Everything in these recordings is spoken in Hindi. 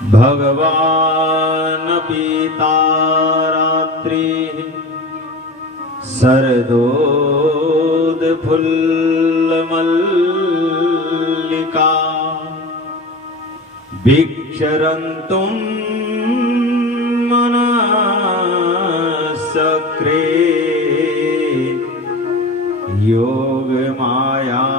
भगवान पिता रात्रि सरदोद फुल्ल मल्लिका भिक्षरन्तुं मनसक्रे योग मायामुपस्थिता।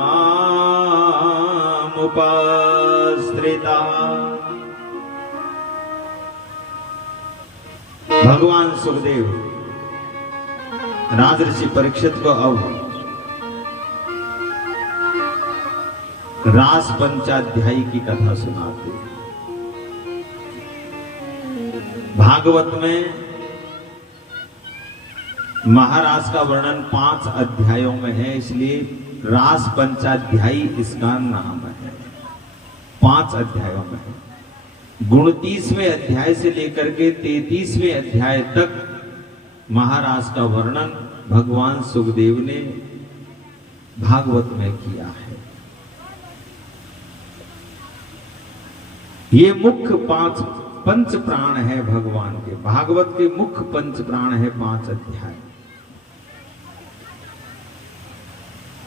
भगवान सुखदेव राजऋषि परीक्षित को अब रास पंचाध्यायी की कथा सुनाते। भागवत में महारास का वर्णन 5 अध्यायों में है, इसलिए रास पंचाध्यायी इसका नाम है। 5 अध्यायों में है। 29वें अध्याय से लेकर के 33वें अध्याय तक महारास का वर्णन भगवान सुखदेव ने भागवत में किया है। ये मुख्य 5 पंच प्राण है भगवान के। भागवत के मुख्य पंच प्राण है 5 अध्याय।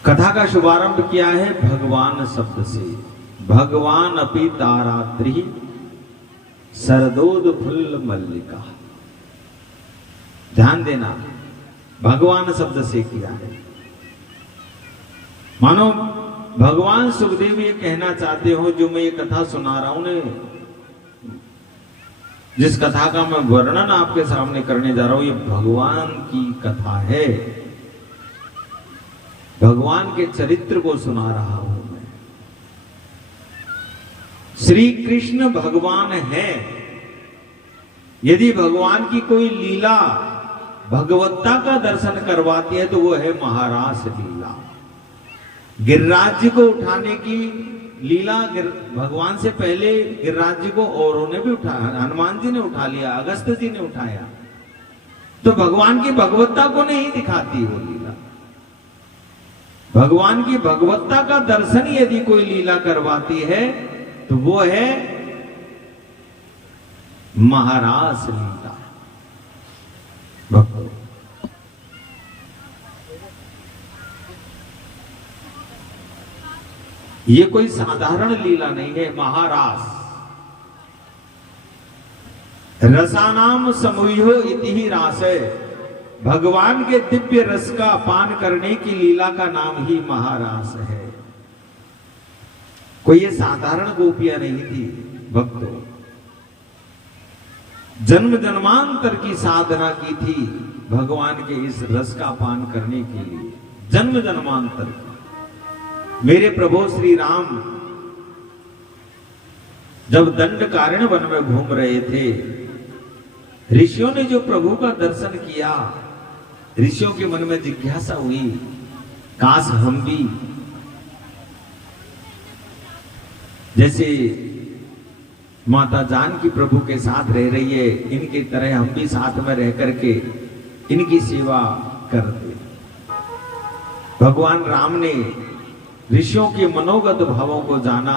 कथा का शुभारंभ किया है भगवान शब्द से। भगवान अपि तारात्रि सरदोद फुल्ल मल्लिका। ध्यान देना, भगवान शब्द से किया है। मानो भगवान सुखदेव ये कहना चाहते हो, जो मैं ये कथा सुना रहा हूं ने, जिस कथा का मैं वर्णन आपके सामने करने जा रहा हूं, ये भगवान की कथा है। भगवान के चरित्र को सुना रहा हूं मैं। श्री कृष्ण भगवान है। यदि भगवान की कोई लीला भगवत्ता का दर्शन करवाती है तो वो है महारास लीला। गिरिराज को उठाने की लीला भगवान से पहले गिरिराज को औरों ने भी उठाया। हनुमान जी ने उठा लिया, अगस्त जी ने उठाया। तो भगवान की भगवत्ता को नहीं दिखाती वो लीला। भगवान की भगवत्ता का दर्शन यदि कोई लीला करवाती है तो वो है महारास लीला। भक्तों, ये कोई साधारण लीला नहीं है। महारास रसानाम समूहो इति रास है। भगवान के दिव्य रस का पान करने की लीला का नाम ही महारास है। कोई ये साधारण गोपियां नहीं थी भक्तों। जन्म जन्मांतर की साधना की थी भगवान के इस रस का पान करने के लिए। जन्म जन्मांतर की। मेरे प्रभु श्री राम जब दंडकारण्य वन में घूम रहे थे, ऋषियों ने जो प्रभु का दर्शन किया, ऋषियों के मन में जिज्ञासा हुई, काश हम भी जैसे माता जानकी प्रभु के साथ रह रही है, इनकी तरह हम भी साथ में रह करके इनकी सेवा करते। भगवान राम ने ऋषियों के मनोगत भावों को जाना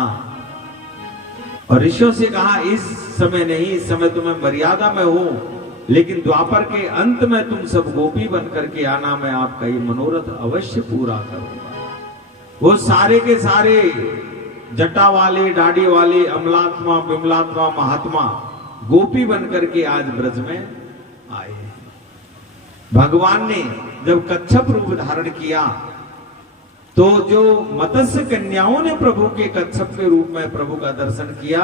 और ऋषियों से कहा, इस समय नहीं, इस समय तो मैं मर्यादा में हूं, लेकिन द्वापर के अंत में तुम सब गोपी बन करके आना, मैं आपका ये मनोरथ अवश्य पूरा करूंगा। वो सारे के सारे जटा वाले, दाढ़ी वाले, अमलात्मा, बिमलात्मा, महात्मा गोपी बन करके आज ब्रज में आए। भगवान ने जब कच्छप रूप धारण किया तो जो मत्स्य कन्याओं ने प्रभु के कच्छप के रूप में प्रभु का दर्शन किया,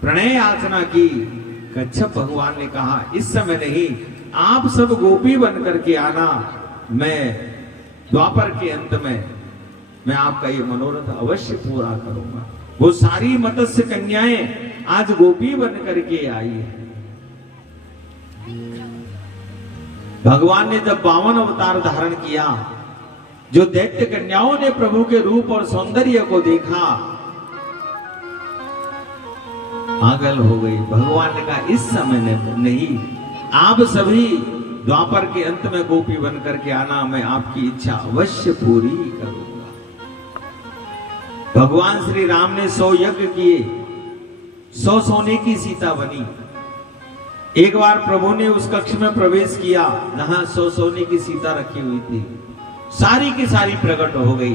प्रणय याचना की, कच्छप भगवान ने कहा, इस समय नहीं, आप सब गोपी बन करके आना, मैं द्वापर के अंत में मैं आपका ये मनोरथ अवश्य पूरा करूंगा। वो सारी मत्स्य कन्याएं आज गोपी बन करके आई है। भगवान ने जब 52 अवतार धारण किया, जो दैत्य कन्याओं ने प्रभु के रूप और सौंदर्य को देखा, पागल हो गई। भगवान ने कहा, इस समय नहीं, आप सभी द्वापर के अंत में गोपी बन करके आना, मैं आपकी इच्छा अवश्य पूरी करूंगा। भगवान श्री राम ने 100 यज्ञ किए, 100 सोने की सीता बनी। एक बार प्रभु ने उस कक्ष में प्रवेश किया जहां 100 सोने की सीता रखी हुई थी, सारी की सारी प्रकट हो गई।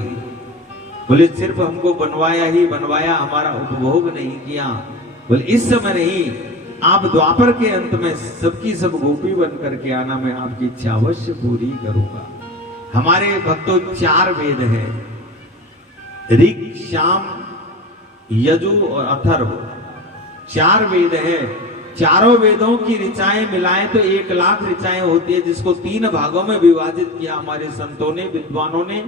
बोले सिर्फ हमको बनवाया ही बनवाया, हमारा उपभोग नहीं किया। बोले इस समय नहीं, आप द्वापर के अंत में सबकी सब गोपी बन करके आना, मैं आपकी इच्छा अवश्य पूरी करूंगा। हमारे भक्तों 4 वेद है, ऋग, साम, यजु और अथर्व, 4 वेद है। चारों वेदों की ऋचाएं मिलाएं तो 1 लाख ऋचाएं होती है, जिसको 3 भागों में विभाजित किया हमारे संतों ने, विद्वानों ने।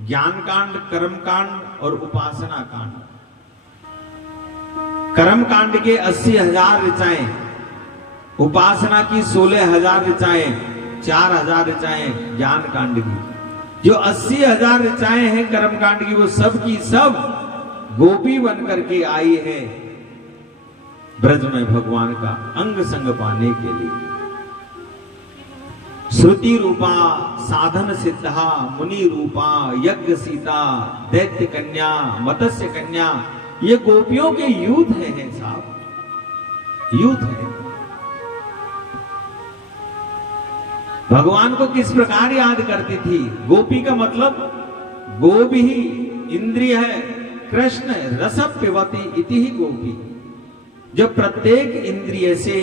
ज्ञान कांड, कर्म कांड और उपासना कांड। कर्म कांड के 80,000 ऋचाएं, उपासना की 16,000 ऋचाएं, 4,000 ऋचाएं ज्ञान कांड की। जो 80,000 ऋचाएं हैं कर्म कांड की, वो सब की सब गोपी बन करके आई है ब्रज में भगवान का अंग संग पाने के लिए। श्रुति रूपा साधन सिद्धा, मुनि रूपा यज्ञ सीता, दैत्य कन्या, मत्स्य कन्या, ये गोपियों के यूथ है साहब, यूथ है। भगवान को किस प्रकार याद करती थी? गोपी का मतलब गोपी ही इंद्रिय है, कृष्ण रस पिबती इति ही गोपी। जब प्रत्येक इंद्रिय से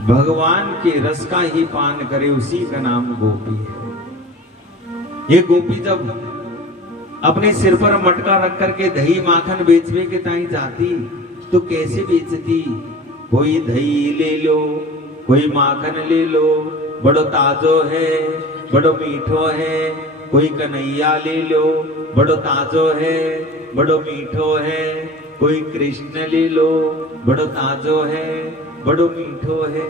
भगवान के रस का ही पान करे, उसी का नाम गोपी है। ये गोपी जब अपने सिर पर मटका रख करके दही माखन बेचने के ताई जाती तो कैसे बेचती? कोई दही ले लो, कोई माखन ले लो, बड़ो ताजो है, बड़ो मीठो है। कोई कन्हैया ले लो, बड़ो ताजो है, बड़ो मीठो है। कोई कृष्ण ले लो, बड़ो ताजो है, बड़ो मीठो है।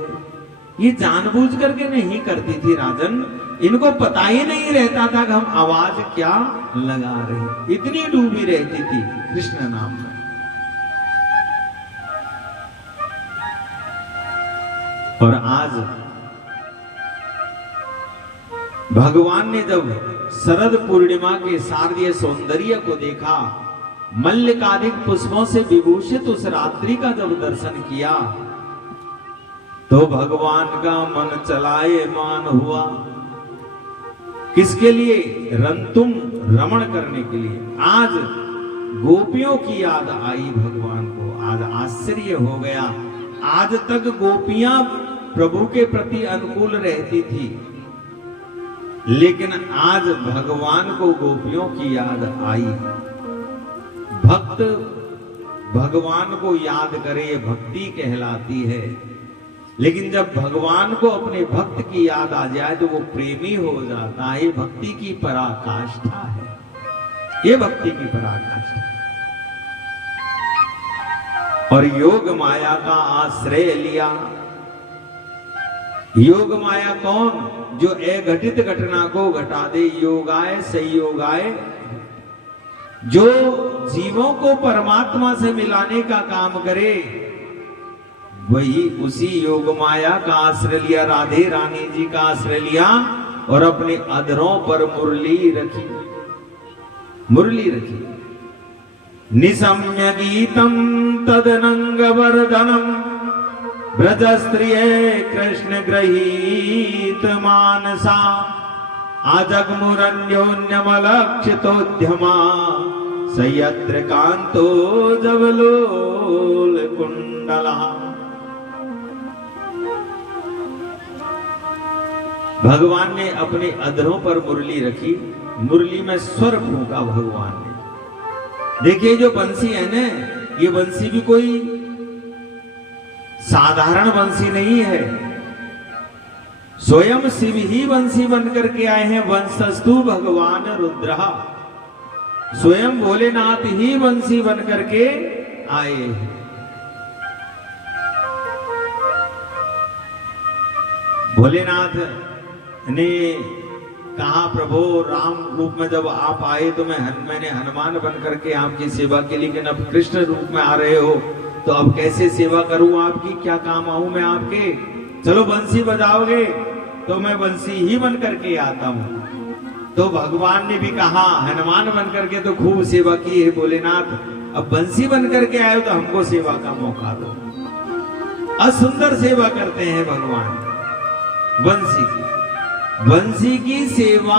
ये जानबूझ करके नहीं करती थी राजन, इनको पता ही नहीं रहता था कि हम आवाज क्या लगा रहे, इतनी डूबी रहती थी कृष्ण नाम में। और आज भगवान ने जब शरद पूर्णिमा के शारदीय सौंदर्य को देखा, मल्लिकादिक पुष्पों से विभूषित उस रात्रि का जब दर्शन किया, तो भगवान का मन चलाए मान हुआ। किसके लिए? रंतुम, रमण करने के लिए। आज गोपियों की याद आई भगवान को, आज आश्चर्य हो गया। आज तक गोपियां प्रभु के प्रति अनुकूल रहती थी, लेकिन आज भगवान को गोपियों की याद आई। भक्त भगवान को याद करे, ये भक्ति कहलाती है। लेकिन जब भगवान को अपने भक्त की याद आ जाए तो वो प्रेमी हो जाता है। ये भक्ति की पराकाष्ठा है, ये भक्ति की पराकाष्ठा है। और योग माया का आश्रय लिया। योग माया कौन? जो अघटित घटना को घटा दे। योगाय संयोगाय, जो जीवों को परमात्मा से मिलाने का काम करे, वही उसी योग माया का आश्रय लिया। राधे रानी जी का आश्रय लिया और अपने अधरों पर मुरली रखी, मुरली रखी। निशम्य गीतम तदनंग वर्धनम, ब्रज स्त्रिय कृष्ण गृहीत मानसा, आजगमुरन्योन्यमलक्षितोद्यमा, सयत्र कांतो जवलोल कुंडला। भगवान ने अपने अधरों पर मुरली रखी, मुरली में स्वर फूंका भगवान ने। देखिए जो बंसी है ना, ये बंसी भी कोई साधारण बंसी नहीं है। स्वयं शिव ही बंसी बनकर के आए हैं। वंशस्तु भगवान रुद्र, स्वयं भोलेनाथ ही बंसी बनकर के आए हैं। भोलेनाथ ने कहा, प्रभु राम रूप में जब आप आए तो मैंने हनुमान बनकर के आपकी सेवा की, लेकिन अब कृष्ण रूप में आ रहे हो तो अब कैसे सेवा करूं आपकी? क्या काम आऊं मैं आपके? चलो बंसी बजाओगे तो मैं बंसी ही बन करके आता हूं। तो भगवान ने भी कहा, हनुमान बन करके तो खूब सेवा की है भोलेनाथ, अब बंसी बन करके आए हो तो हमको सेवा का मौका दो। असुंदर सेवा करते हैं भगवान बंसी की। बंसी की सेवा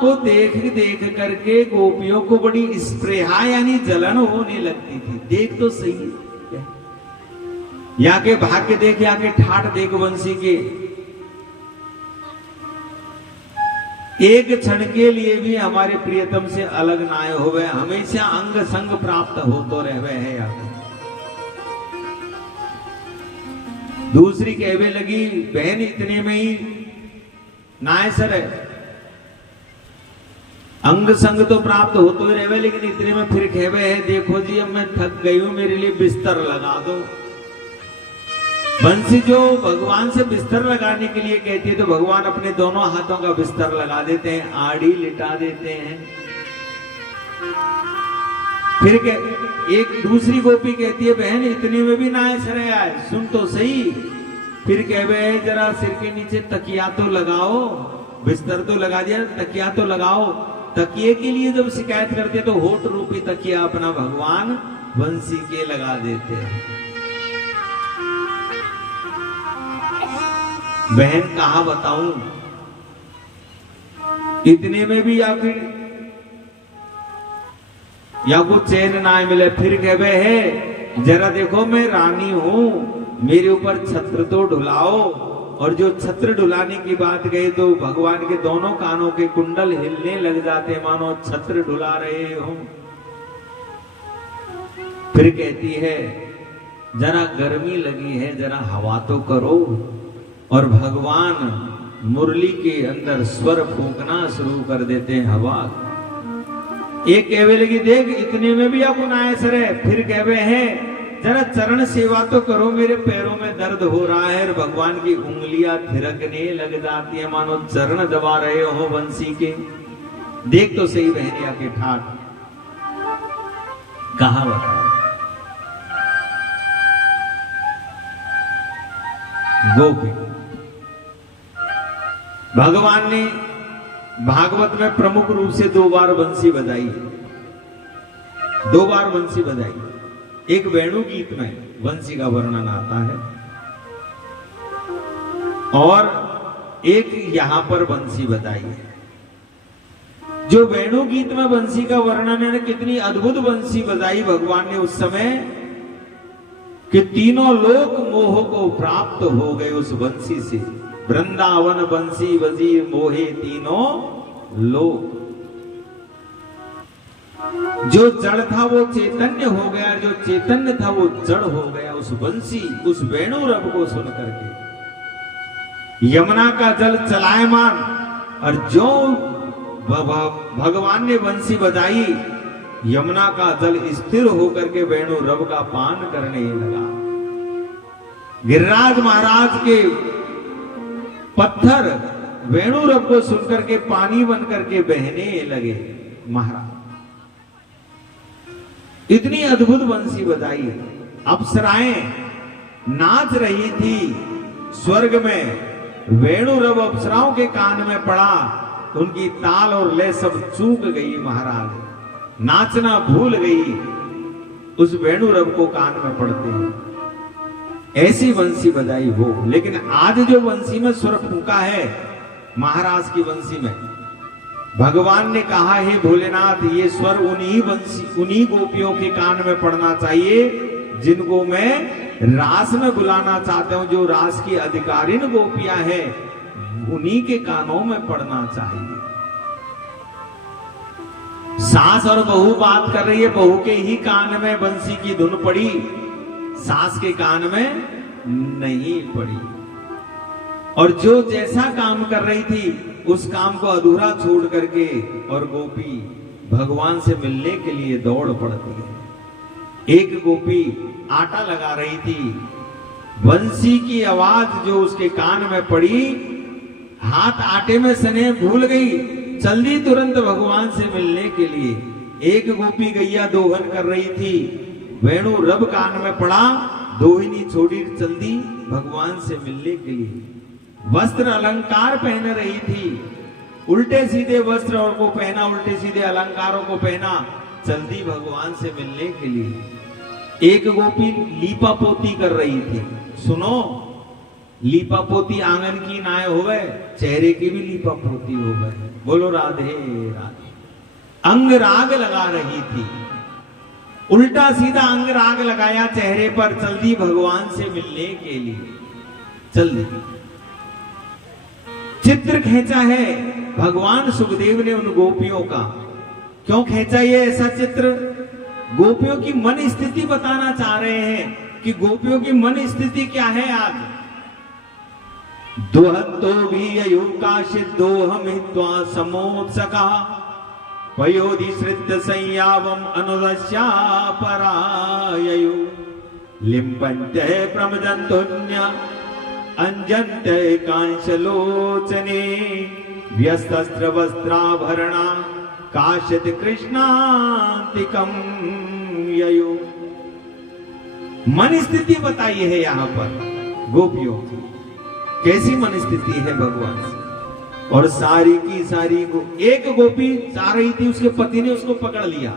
को देख देख करके गोपियों को बड़ी स्प्रेहा यानी जलन होने लगती थी। देख तो सही, यहाँ के भाग्य देख, यहाँ के ठाट देख बंसी के। एक क्षण के लिए भी हमारे प्रियतम से अलग ना होवे, हमेशा अंग संग प्राप्त हो तो रहवे है। यहाँ दूसरी कहवे लगी, बहन इतने में ही नाय सर है, अंग संग तो प्राप्त हो तो ही रहवे, लेकिन इतने में फिर कहवे है, देखो जी अब मैं थक गई हूं, मेरे लिए बिस्तर लगा दो। बंसी जो भगवान से बिस्तर लगाने के लिए कहती है तो भगवान अपने दोनों हाथों का बिस्तर लगा देते हैं, आड़ी लिटा देते हैं। फिर एक दूसरी गोपी कहती है, बहन इतने में भी ना सरे आए, सुन तो सही। फिर कहवे जरा सिर के नीचे तकिया तो लगाओ, बिस्तर तो लगा दिया, तकिया तो लगाओ। तकिए के लिए जब शिकायत करते तो होठ रूपी तकिया अपना भगवान बंसी के लगा देते हैं। बहन कहा बताऊं, इतने में भी या कुछ चैन ना मिले। फिर कहवे है, जरा देखो मैं रानी हूं, मेरे ऊपर छत्र तो ढुलाओ। और जो छत्र ढुलाने की बात कही तो भगवान के दोनों कानों के कुंडल हिलने लग जाते, मानो छत्र ढुला रहे हो। फिर कहती है, जरा गर्मी लगी है, जरा हवा तो करो। और भगवान मुरली के अंदर स्वर फूंकना शुरू कर देते हैं, हवा। एक कहवे लगी, देख इतने में भी अपन आए सर है। फिर कहवे है, जरा चरण सेवा तो करो, मेरे पैरों में दर्द हो रहा है। और भगवान की उंगलियां थिरकने लग जाती है, मानो चरण दबा रहे हो बंसी के। देख तो सही बहनिया के ठाट, कहा बताओ। गोपी भगवान ने भागवत में प्रमुख रूप से 2 बार बंसी बजाई, 2 बार बंसी बजाई। एक वेणु गीत में बंसी का वर्णन आता है और एक यहां पर बंसी बजाई है। जो वेणु गीत में बंसी का वर्णन है, कितनी अद्भुत बंसी बजाई भगवान ने उस समय कि तीनों लोक मोह को प्राप्त हो गए उस बंसी से। वृंदावन बंसी बजी मोहे तीनों लोक। जो जड़ था वो चैतन्य हो गया, जो चैतन्य था वो जड़ हो गया उस बंसी, उस वेणु रब को सुन करके। यमुना का जल चलायमान, और जो भगवान ने बंसी बजाई, यमुना का जल स्थिर होकर के वेणु रब का पान करने लगा। गिरिराज महाराज के पत्थर वेणु रब को सुनकर के पानी बन करके बहने लगे। महाराज इतनी अद्भुत बंसी बजाई, अप्सराएं नाच रही थी स्वर्ग में। वेणु रब अप्सराओं के कान में पड़ा, उनकी ताल और लय सब चूक गई। महाराज नाचना भूल गई उस वेणु रब को कान में पड़ते हैं। ऐसी बंसी बजाई वो। लेकिन आज जो बंसी में स्वर फूंका है महाराज की बंसी में, भगवान ने कहा है भोलेनाथ ये स्वर उन्हीं गोपियों के कान में पड़ना चाहिए जिनको मैं रास में बुलाना चाहता हूं। जो रास की अधिकारिण गोपियां हैं उन्हीं के कानों में पड़ना चाहिए। सास और बहू बात कर रही है, बहू के ही कान में बंसी की धुन पड़ी, सास के कान में नहीं पड़ी। और जो जैसा काम कर रही थी उस काम को अधूरा छोड़ करके और गोपी भगवान से मिलने के लिए दौड़ पड़ती है। एक गोपी आटा लगा रही थी, बंसी की आवाज जो उसके कान में पड़ी, हाथ आटे में सने भूल गई, चल दी तुरंत भगवान से मिलने के लिए। एक गोपी गैया दोहन कर रही थी, वेणु रब कान में पड़ा, दोहिनी छोड़ी चल दी भगवान से मिलने के लिए। वस्त्र अलंकार पहन रही थी, उल्टे सीधे वस्त्रों को पहना, उल्टे सीधे अलंकारों को पहना, चलती भगवान से मिलने के लिए। एक गोपी लीपा पोती कर रही थी। सुनो, लीपा पोती आंगन की नाय होवे, चेहरे की भी लीपा पोती होवे। बोलो राधे राधे। अंग राग लगा रही थी, उल्टा सीधा अंग राग लगाया चेहरे पर, चल दी भगवान से मिलने के लिए। चल दी, चित्र खींचा है भगवान सुखदेव ने उन गोपियों का। क्यों खींचा ये ऐसा चित्र? गोपियों की मन स्थिति बताना चाह रहे हैं कि गोपियों की मन स्थिति क्या है आज। दुहंतो भी अयुकाशित दोहम हित्वा समोत्सका पयोधि श्रित संयावम अनुदस्या पराययु लिम्पन्ते प्रमदन्तुन्य अंजन्ते कांशलोचने व्यस्तस्त्र वस्त्राभरणा काशित कृष्णांतिकम ययु। मन स्थिति बताई है यहां पर गोपियों की, कैसी मन स्थिति है भगवान से। और सारी की सारी एक गोपी जा रही थी, उसके पति ने उसको पकड़ लिया।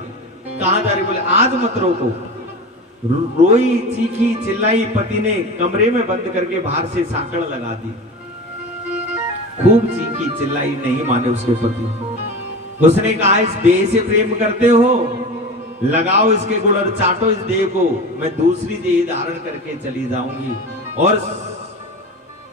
कहां जा रही? बोले आज मत रोको। रोई, चीखी, चिल्लाई, पति ने कमरे में बंद करके बाहर से साकड़ लगा दी। खूब चीखी चिल्लाई, नहीं माने उसके पति। उसने कहा इस देह से प्रेम करते हो, लगाओ इसके गुण, चाटो इस देह को, मैं दूसरी देह धारण करके चली जाऊंगी। और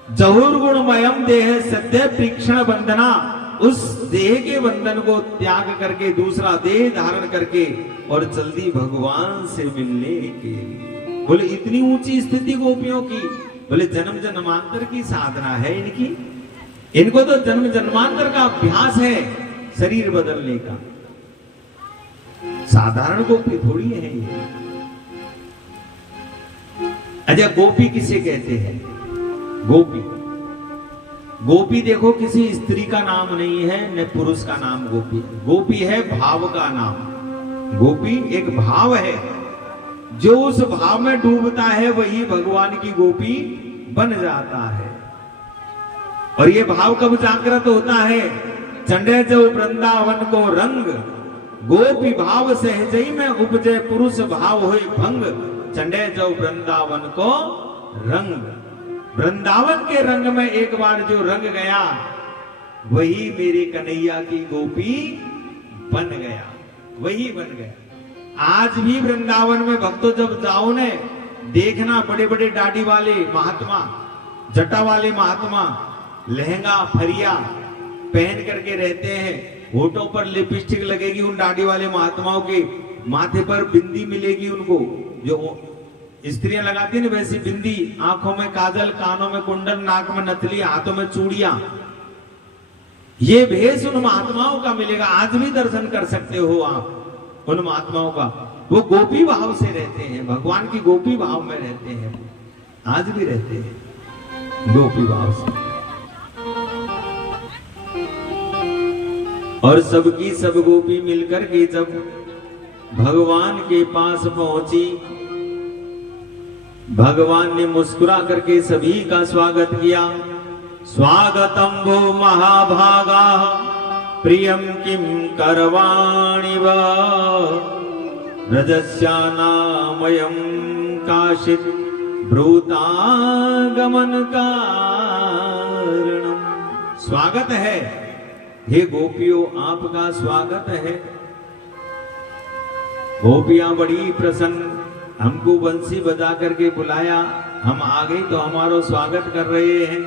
जहुर गुणमयम देह सद्य तीक्ष्ण बंधना, उस देह के बंधन को त्याग करके दूसरा देह धारण करके और जल्दी भगवान से मिलने के लिए। बोले इतनी ऊंची स्थिति गोपियों की। बोले जन्म जन्मांतर की साधना है इनकी, इनको तो जन्म जन्मांतर का अभ्यास है शरीर बदलने का। साधारण गोपी थोड़ी है ये। अच्छा, गोपी किसे कहते हैं? गोपी, गोपी देखो किसी स्त्री का नाम नहीं है, न पुरुष का नाम गोपी। गोपी है भाव का नाम। गोपी एक भाव है, जो उस भाव में डूबता है वही भगवान की गोपी बन जाता है। और ये भाव कब जागृत होता है? चंडे जो वृंदावन को रंग, गोपी भाव सहजई में उपजे पुरुष भाव होई भंग। चंडे जो वृंदावन को रंग, वृंदावन के रंग में एक बार जो रंग गया वही मेरे कन्हैया की गोपी बन गया, वही बन गया। आज भी वृंदावन में भक्तों जब जाओ ने, देखना बड़े बड़े दाढ़ी वाले महात्मा, जटा वाले महात्मा लहंगा फरिया पहन करके रहते हैं। होठों पर लिपस्टिक लगेगी उन दाढ़ी वाले महात्माओं के, माथे पर बिंदी मिलेगी उनको, जो स्त्रियां लगाती है ना वैसी बिंदी, आंखों में काजल, कानों में कुंडल, नाक में नथली, हाथों में चूड़ियां। ये भेष उन महात्माओं का मिलेगा। आज भी दर्शन कर सकते हो आप उन महात्माओं का। वो गोपी भाव से रहते हैं, भगवान की गोपी भाव में रहते हैं, आज भी रहते हैं गोपी भाव से। और सबकी सब गोपी मिलकर के जब भगवान के पास पहुंची, भगवान ने मुस्कुरा करके सभी का स्वागत किया। स्वागतम वो महाभागा प्रियम किम करवाणि वा रजस्यानामयं काशित ब्रूतागमन कारणम। स्वागत है हे गोपियों, आपका स्वागत है। गोपियां बड़ी प्रसन्न, हमको बंसी बजा करके बुलाया, हम आ गए तो हमारा स्वागत कर रहे हैं।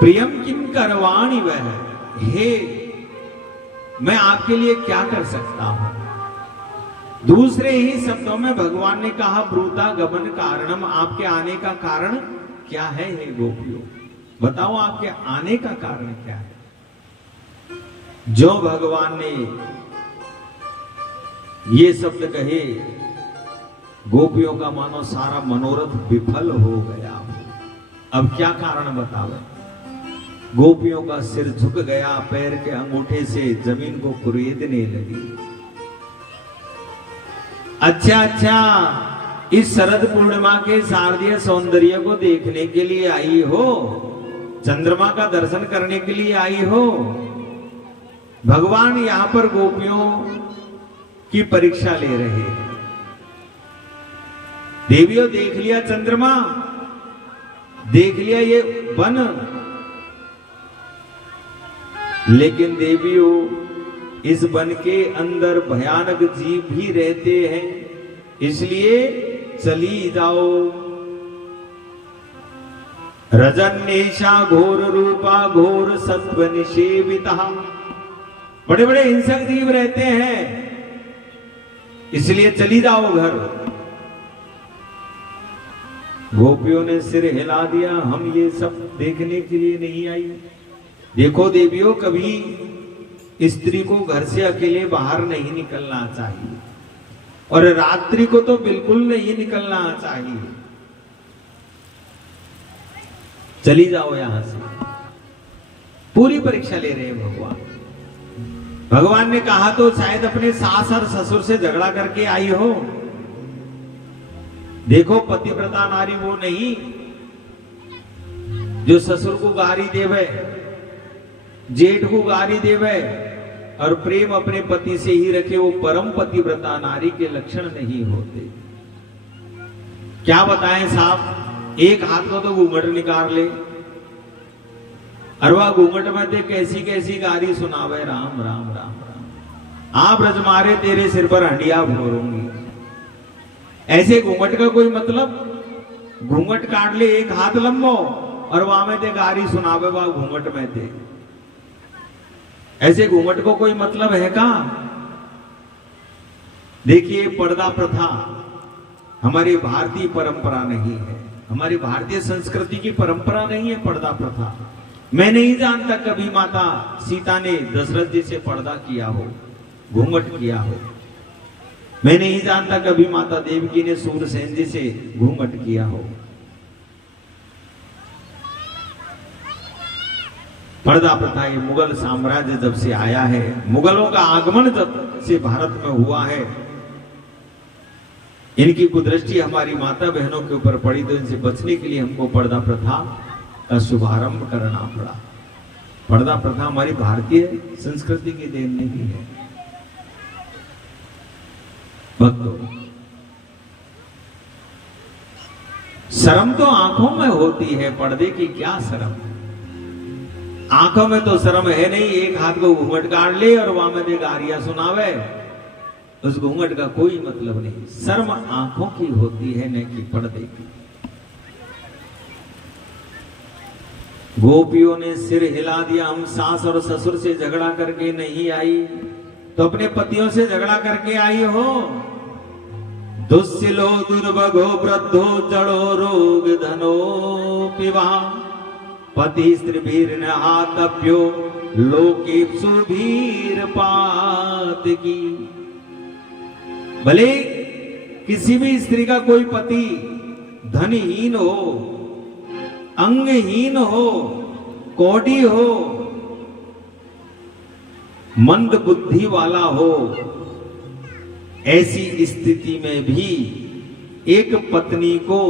प्रियम किम करवाणि वह, हे मैं आपके लिए क्या कर सकता हूं। दूसरे ही शब्दों में भगवान ने कहा ब्रूता गमन कारणम, आपके आने का कारण क्या है हे गोपियों, बताओ आपके आने का कारण क्या है। जो भगवान ने ये शब्द कहे, गोपियों का मानो सारा मनोरथ विफल हो गया। अब क्या कारण बतावे। गोपियों का सिर झुक गया, पैर के अंगूठे से जमीन को कुरेदने लगी। अच्छा, इस शरद पूर्णिमा के शारदीय सौंदर्य को देखने के लिए आई हो, चंद्रमा का दर्शन करने के लिए आई हो? भगवान यहां पर गोपियों की परीक्षा ले रहे हैं। देवियों, देख लिया चंद्रमा, देख लिया ये वन, लेकिन देवियों इस वन के अंदर भयानक जीव भी रहते हैं, इसलिए चली जाओ। रजन्येषा घोर रूपा घोर सत्व निषेविता, बड़े बड़े हिंसक जीव रहते हैं, इसलिए चली जाओ घर। गोपियों ने सिर हिला दिया, हम ये सब देखने के लिए नहीं आई। देखो देवियों, कभी स्त्री को घर से अकेले बाहर नहीं निकलना चाहिए, और रात्रि को तो बिल्कुल नहीं निकलना चाहिए। चली जाओ यहां से। पूरी परीक्षा ले रहे हैं भगवान। भगवान ने कहा तो शायद अपने सास और ससुर से झगड़ा करके आई हो। देखो, पतिव्रता नारी वो नहीं जो ससुर को गारी देवे, जेठ को गारी देवे और प्रेम अपने पति से ही रखे, वो परम पतिव्रता नारी के लक्षण नहीं होते। क्या बताएं साहब, एक हाथ को तो घूंघट निकाल ले, और वह घूंघट में ते कैसी कैसी गारी सुनावे, राम राम राम राम, आप रजमारे तेरे सिर पर हंडिया भोरूंगी। ऐसे घूंघट का कोई मतलब? घूंघट काट ले एक हाथ लंबो और वहां में ते गारी सुनावे, वह घूंघट में थे। ऐसे घूंघट को कोई मतलब है का? देखिए, पर्दा प्रथा हमारी भारतीय परंपरा नहीं है, हमारी भारतीय संस्कृति की परंपरा नहीं है पर्दा प्रथा। मैं नहीं जानता कभी माता सीता ने दशरथ जी से पर्दा किया हो, घूंघट किया हो। मैं नहीं जानता कभी माता देवकी ने सूरसेन जी से घूंघट किया हो। पर्दा प्रथा ये मुगल साम्राज्य जब से आया है, मुगलों का आगमन जब से भारत में हुआ है, इनकी कुदृष्टि हमारी माता बहनों के ऊपर पड़ी, तो इनसे बचने के लिए हमको पर्दा प्रथा का शुभारंभ करना पड़ा। पर्दा प्रथा हमारी भारतीय संस्कृति की देन नहीं है। भक्तों, शर्म तो आंखों में होती है, पर्दे की क्या शर्म? आंखों में तो शर्म है नहीं। एक हाथ को घूंघट काट ले और वहां में गारियां सुनावे, उस घूंघट का कोई मतलब नहीं। शर्म आंखों की होती है, न कि पर्दे की। गोपियों ने सिर हिला दिया, हम सास और ससुर से झगड़ा करके नहीं आई, तो अपने पतियों से झगड़ा करके आई हो। दुस्सिलो दुर्भगो वृद्धो जड़ो रोग धनो पिवा, पति स्त्रीभीर न आतप्यो लोकेप्सु भीर पात की। भले किसी भी स्त्री का कोई पति धनहीन हो, अंगहीन हो, कोढ़ी हो, मंद बुद्धि वाला हो, ऐसी स्थिति में भी एक पत्नी को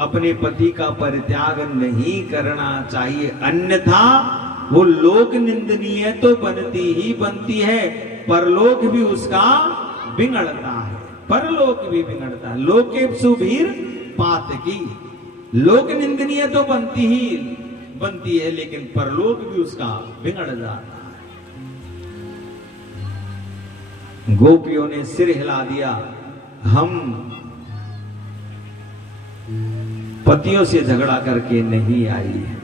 अपने पति का परित्याग नहीं करना चाहिए, अन्यथा वो लोक निंदनीय तो बनती ही बनती है, परलोक भी उसका बिगड़ता है, परलोक भी बिगड़ता है। लोकेप्सु भीर पात की, लोक निंदनीय तो बनती है, लेकिन परलोक भी उसका बिगड़ जाता है। गोपियों ने सिर हिला दिया, हम पतियों से झगड़ा करके नहीं आई है।